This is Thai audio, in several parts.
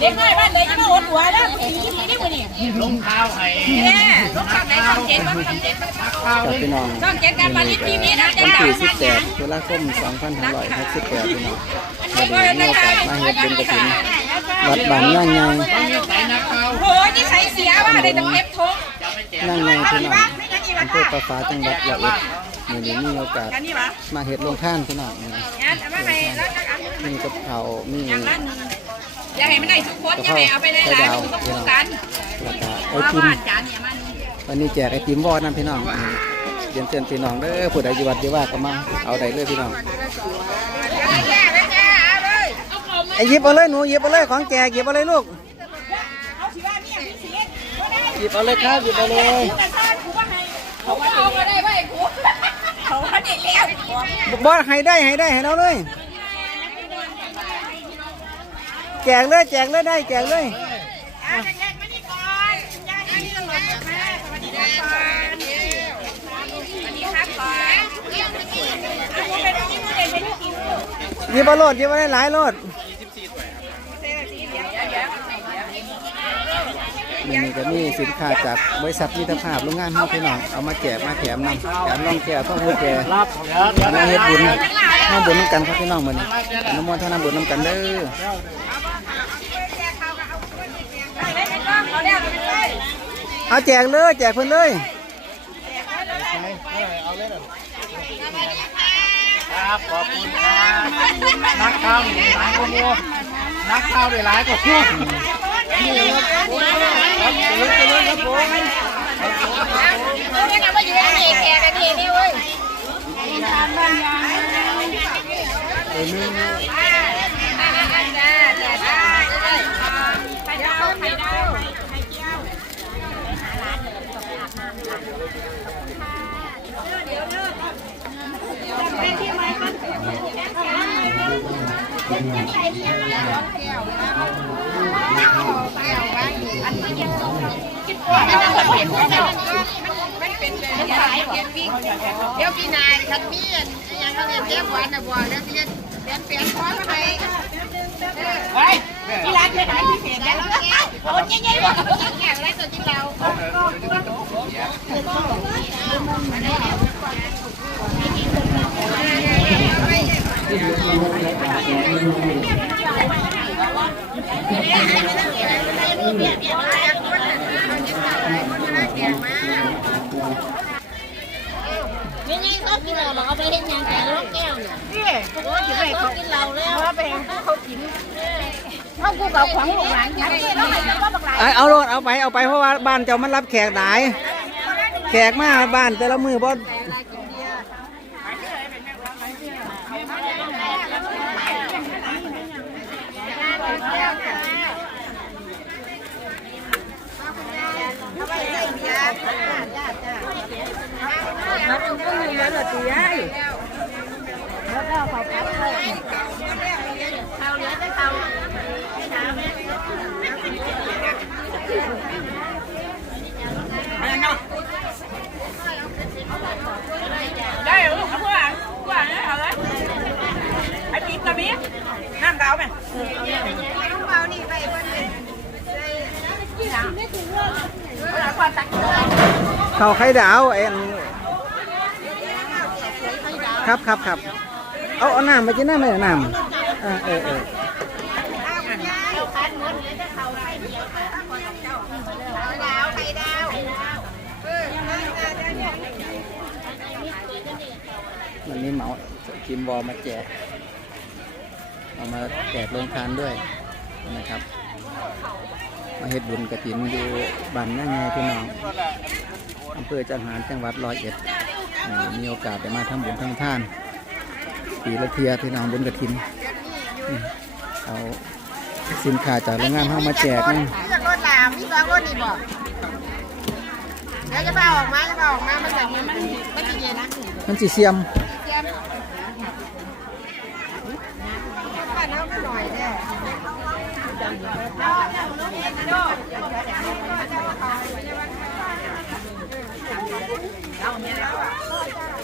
เด็กน้อยบ้านเลยจะมาอดหัวแล้วผีผีนี่มือนี่ลงเท้าให้แม่ลูกช่องไหนช่องเจ็ดบ้างช่องเจ็ดข้าวกับพี่น้องช่องเจ็ดการผลิตทีวีนะจะวันด่าที่งาน18ตุลาคม2568พี่น้องวันนี้มีโอกาสมาเฮ็ดบุญกฐินวัดบ้านย่างไงโอ้ยนี่ใส่เสียว่าได้ต้องเก็บทงย่างไงพี่น้องอำเภอประฟ้าจังหวัดร้อยเอ็ดมื้อนี้มีโอกาสมาเฮ็ดโรงทานพี่น้องนี้งั้นเอามาให้แล้วก็เอามีกับข้ามี อย่างละหนึ่งอย่าให้มันได้ทุกคนอย่าให้เอาไปได้หลายมันต้องคุ้มกันแล้วก็ไอว่าติมบ้านจานเนี่ยมันวันนี้แจกไอติมวอดนํพี่น้องเรียนเชิญพี่น้องเด้อผู้ใดอยู่วัดอยู่ว่าก็มาเอาได้เลยพี่น้องแก่แก่เอาเลยไอหยิบเอาเลยหนูหยิบเอาเลยของแจกหยิบเอาเลยลูกเอาสิว่าเนี่ยพี่เสียหยิบเอาเลยครับหยิบเอาเลยแต่ชาติกูว่าให้เขาว่าเอามาได้ไหมกูเขาว่าเด็กแล้ว บอสให้ได้ให้ได้ให้เราเลย แจกเลยแจกเลยได้แจกเลยเอาเด็กๆมานี่ก่อนยายนี่ต้องมาสวัสดีครับก่อนสวัสดีครับก่อนเอาคุณเป็นที่มือเด็กเป็นที่กินหยิบเอาโลดหยิบเอาได้หลายโลดเซลล์สีเดียวเดี๋ยวนี่นี่ก็มีสินค้าจากบริษัทมิตรภาพโรงงานเฮาพี่น้องเอามาแจกมาแถมนำแถมรองแก้วต้องผู้แก่รับแล้วมาเฮ็ดบุญมาบุญนำกันครับพี่น้องมื้อนี้อนุโมทนาบุญนำกันเด้อ เอาเลยไปก่อนเอาแล้วไปเลย เอาแจกเลยแจกเพิ่นเลยครับขอบคุณครับนักข้าวหลายคนดูนักข้าวได้หลายกว่าคู่นี่ครับครับเจริญเจริญครับผมเอาเลยนะว่าอยู่ในแก่กันทีนี่เว้ยเออนึง ไข่ดาวไข่ดาว เดี๋ยวพี่นายคันมีอันยังเขาเรียนเรียบหวานนะบัวแล้วเรียนเรียนเปลี่ยนคอร์สไปเฮ้ยที่ร้านเป็นอะไรพิเศษแล้วโอ้ยยังไงวะแข่งอะไรตัวที่เรา ยังไงเขากินเราเราเอาไปเห็นยังแลูกแก้วน่ะนี่ยเขาเขากินเราแล้วเขาไปเขากินเขากูกับของลูกหลานกินแล้วให้เขาบักหลายเอาเอาโลดเอาไปเอาไปเพราะว่าบ้านเจ้ามันรับแขกหลาย แขกมาบ้านแต่ละมือบ่แล้ว มีแล้วเหรอตีไอ้ได้เหรอเอาพวกอะพวกอะเอาเลยไอ้ปิ๊บกับปิ๊บน้ำดาวไหมต้องเบานี่ไปบนนี้เอาความตักข้าวไข่ดาวเอ็น ครับครับครับเอาเอาน้ำมากินน้ำไหมน้ำอ่าเออเออวันนี้เหมากิมวอลมาแจกเอามาแจกโรงทานด้วยนะครับ มาเฮ็ดบุญกระถินอยู่บ้านย่างไงพี่น้องอำเภอจังหารจังหวัดร้อยเอ็ด มีโอกาสได้มาทำบุญทำทานปีละเทียพี่น้องบุญกระถินอืมเอาสินค้าจากโรงงานเข้ามาแจกนะมีจากรถลามมีสองรถนี่บอกเดี๋ยวจะพาออกมาจะพาออกมามันจะมันมันจะเย็นนะมันสิเสียมบ้านเราก็หน่อย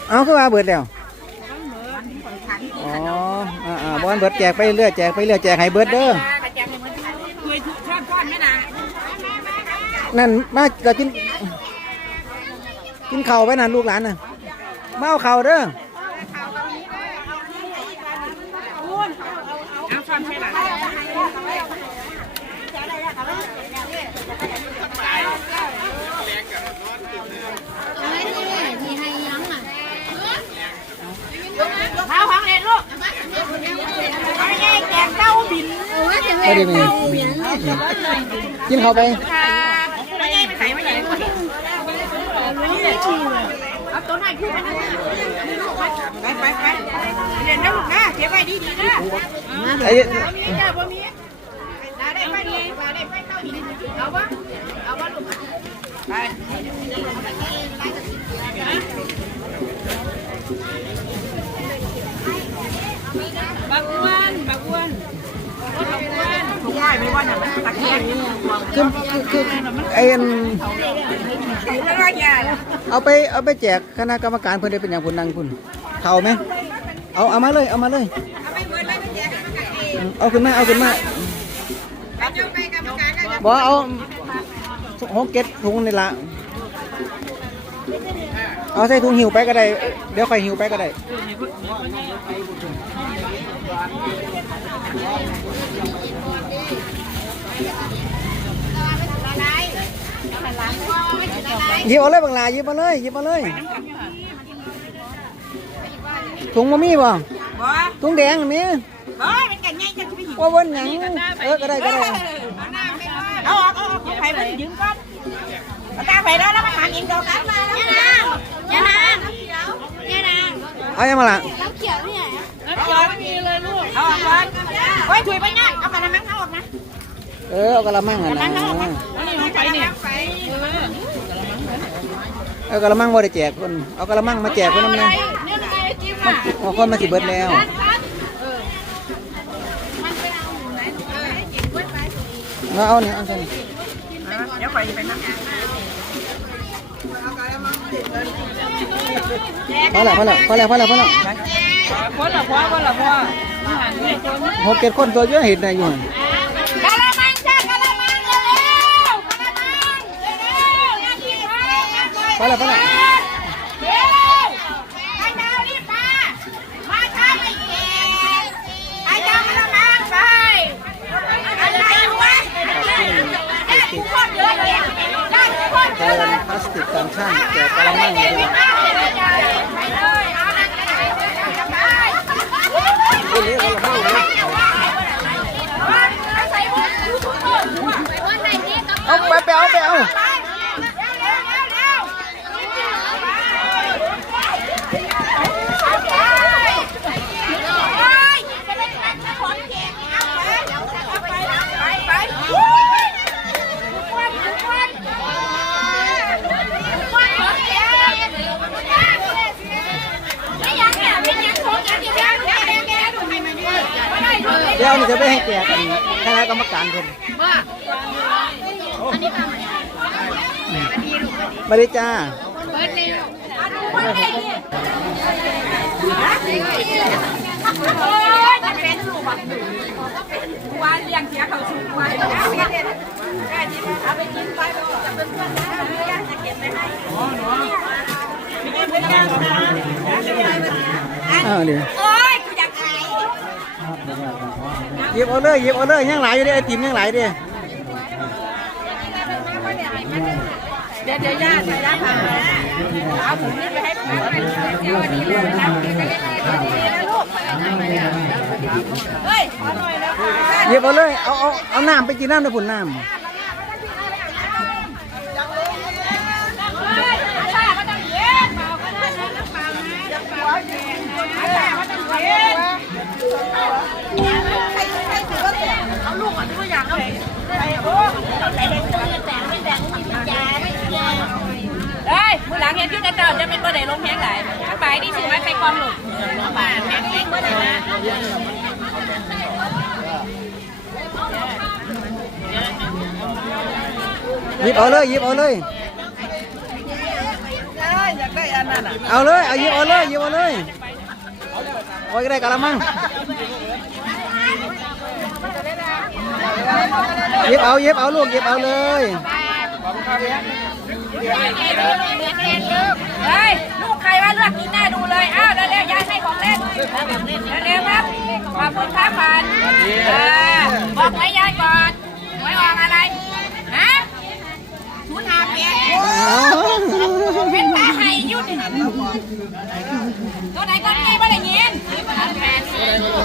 เด้อเอาคือว่าเบิดแล้วอ๋ออ่าอ่าบอลเบิดแจกไปเรื่อยแจกไปเรื่อยแจกให้เบิดเด้อวยทุกชอบก้อนไหมนะนั่นมาจะกิน กินเข่าวไปนั่นลูกหลานน่ะมาเอาเข่าวเด้อ เอาช้อนให้หลาน อะไรที่ที่ให้ยังอะ ข้าวของเล่นลูกไปแย่แกงเต้าบิน โอ้ยจะ ไม่ได้มีกินเข่าวไปค่ะไปแย่ไปใส่ไปไหนเอาตัวไหนขึ้นไปไปไปเรียนได้ลูกนะเก็บไว้ดีดีนะไอ้มีจ้าบ่มีได้ไปดีได้ไปเต้าบินเอาปะเอาปะลูกไปบักอ้วนบักอ้วนบักอ้วน ถูกไหวไม่ว่าเนี่ยมันตะเกียงคือคือไอ้อันเอาไปเอาไปแจกคณะกรรมการเพื่อนได้เป็นอย่างพุ่นนังพุ่นเข่าไหมเอาเอามาเลยเอามาเลยเอาขึ้นมาเอาขึ้นมาบอกเอาหกเก็ดถุงนี่ละเอาใส่ถุงหิวไปก็ได้ เดี๋ยวใค่อยหิวไปก็ได้ หยิบเอาเลยบางลาหยิบมาเลยหยิบมาเลยถุงมะมี่บ่บ่ถุงแดงมีบ่เป็นกันง่ายจังที่พี่ว่าวันหยังเออก็ได้ก็ได้เอาออกเอาออกเอาไปมันยืมก่อนเอาตาไปแล้วแล้วมาหาเองดอกกันมาแล้วยานางยานางยานางเอายังมาละ โอ้ยถุยไปง่ายเอากระมังเอาออกนะเออเอากระมังอะนะนี่เอาไปเนี่ยไปเอากระมังบ่ได้แจกคนเอากระมังมาแจกคนน้ำเนี่ยเนี่ยไงจิ้มอะเอาคนมาสิเบิดแล้วมาเอาเนี่ยเอาใส่เดี๋ยวไปไปนั่งพอแล้วพอแล้วพอแล้วพอแล้วพอแล้วคนละพ่อคนละพ่อ หกเจ็ดคนตัวเยอะเห็นได้อยู่หั่นกะละมังจ้ากะละมังเร็วๆกะละมังเร็วๆนาทีห้าพอแล้วพอแล้วเร็วไอ้ดาวรีบมามาช้าไม่เก่งไอ้ดาวกะละมังไปอะไรวะได้ทุกคนเลยได้ทุกคนแทนพลาสติกตามช่างแจกกระมังเลย ไปไปเอาไปเอาเดี๋ยวนี่จะไปให้แจกกันคณะกรรมการคนมาดิจ้าว่าเลี้ยงเสียเขาชูไว้เอาไปกินเอาไปกินไปจะเป็นเพื่อนนะจะเก็บไปให้อ้าวเดี๋ยวโอ้ยกูอยากอายหยิบเอาเลยหยิบเอาเลยยังหลายอยู่เดิไอติมยังหลายเดิ ดี๋ยวเดี๋ยวยาใส่ละค่ะเอาผมนี่ไปให้ป้าเดี๋ยวนี้เลยนะลูกเฮ้ยขอหน่อยแล้วค่ะหยิบเอาเลย เอาเอาเอาน้ำไปกินน้ำในผุนน้อาชาก็ต้องเล่าก็ได้นะน้ำเปล่าล่าเย็นอาชาก็ต้อย่าเอาลูกก่อนที่ว่าอยากเอาไปโอ้เฮ้ยมือหลัง เห็นพี่กระจ้าจะเป็นประเดี๋ยวลงแห้งไหลไปดิสิไว้ไปกองหลุดไปแม่งแม่งเมื่อไหร่นะหยิบเอาเลยหยิบเอาเลยเอาเลยเอาหยิบเอาเลยหยิบเอาเลยโอ้ยก็ได้กะละมังเเย็บเอาเย็บเอาลูกเย็บเอาเลย เฮ้ยลูกใครว่าเลือกกินแน่ดูเลย อ้าวเร็วๆยายให้ของเล่นเร็วๆครับขอบคุณครับผ่านเออบอกไว้ยายก่อนไว้ออกอะไรฮะทุนหาเปียกเป็นตาไห้ยุดตัวไหนก็ไม่ได้ยินอะไรลูก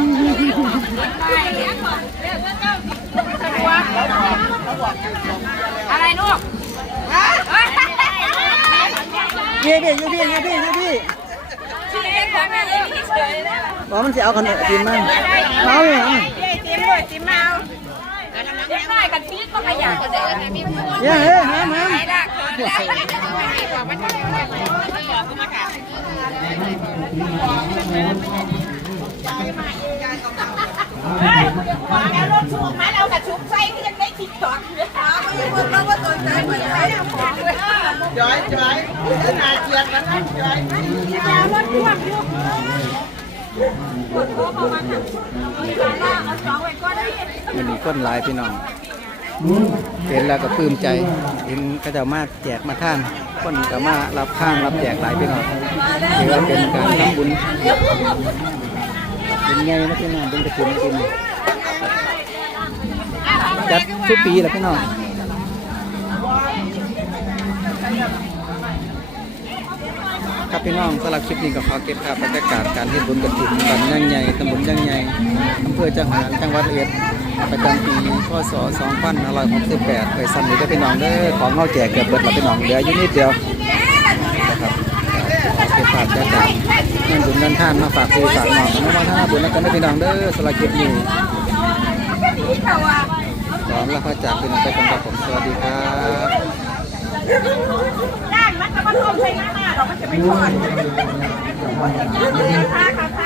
พี่พี่อยู่พี่อยู่พี่ อยู่พี่ชีวิตของแม่เลยที่เฉยนะบอกมันจะเอาขนมกินมันเอาอย่างจิ้มเลยจิ้มเอาเด็กน้อยกันชีสก็ขยันกันเลยเนี่ยเฮ้ยหามหามไปละเฮ้ยมาแล้วรถชุกมาแล้วกับชุกใส่ก็ยังได้ทิกตอกเลยอ๋อไม่รู้ว่าสนใจไม่ใช่ของเลย ย้อยย้อยนาเจียนมันนะย้อยแล้วรถพ่วงอยู่มันมีก้นหลายพี่น้อง เห็นแล้วก็ปลื้มใจ เห็นก็จะมาแจกมาท่านคนก็มารับข้างรับแจกหลายพี่น้องถือว่าเป็นการทำบุญเป็นไงนะพี่น้องเป็นกระถิ่นกินจัดทุกปีแหละพี่น้อง ครับพี่น้องสำหรับคลิปนี้ก็ขอเก็บภาพบรรยากาศการเฮ็ดบุญกระถิ่นบ้านย่างใหญ่ตำบลย่างใหญ่อำเภอจังหวัดจังหวัดร้อยเอ็ดประจำปีพศ2568ไปซ้ำนี้ก็พี่น้องเด้อของเฮาแจกเกือบเบิดแล้วพี่น้องเหลืออยู่นิดเดียวนะครับเก็บภาพบรรยากาศงินบุญเงินท่านมาฝากพี่ฝากน้องน้องมาท่าบุญแล้วกันนะพี่น้องเด้อสำหรับคลิปนี้พร้อมแล้วก็จากพี่น้องไปกันกับผมสวัสดีครับ ด้านมันจะมาทมใส่หน้าหน้าเรามันจะไม่ทอดค่ะค่ะ